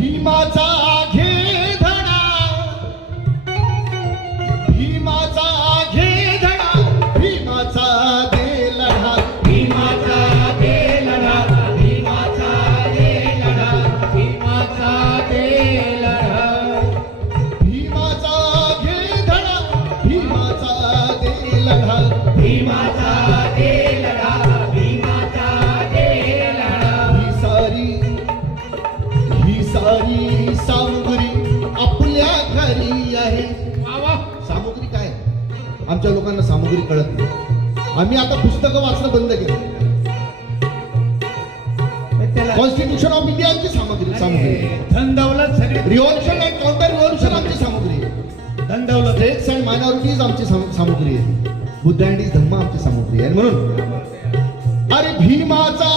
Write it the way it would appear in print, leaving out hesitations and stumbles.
भीमाचा घे धडा, भीमाचा घे धडा, भीमाचा दे लढा, भीमाचा दे लढा, भीमाचा दे लढा, भीमाचा दे लढा. भीमाचा घे धडा, भीमाचा दे लढा, भीमाचा दे लढा, भीमाचा दे लढा. ही सारी सामुग्री आपल्या घरी आहे. सामुग्री काय? आमच्या लोकांना सामुग्री कळत नाही. आम्ही आता पुस्तकं वाचणं बंद केलं. कॉन्स्टिट्यूशन ऑफ इंडियाची सामग्री, धन दौलत सगळे रिव्हॉल्युशन अँड काउंटर रिव्हॉल्युशन आमची सामग्री आहे. धन दौलत स्टेट्स अँड मायनॉरिटीज आमची सामग्री आहे. बुद्ध अँड धम्म आमची सामग्री आहे. म्हणून अरे भीमाचा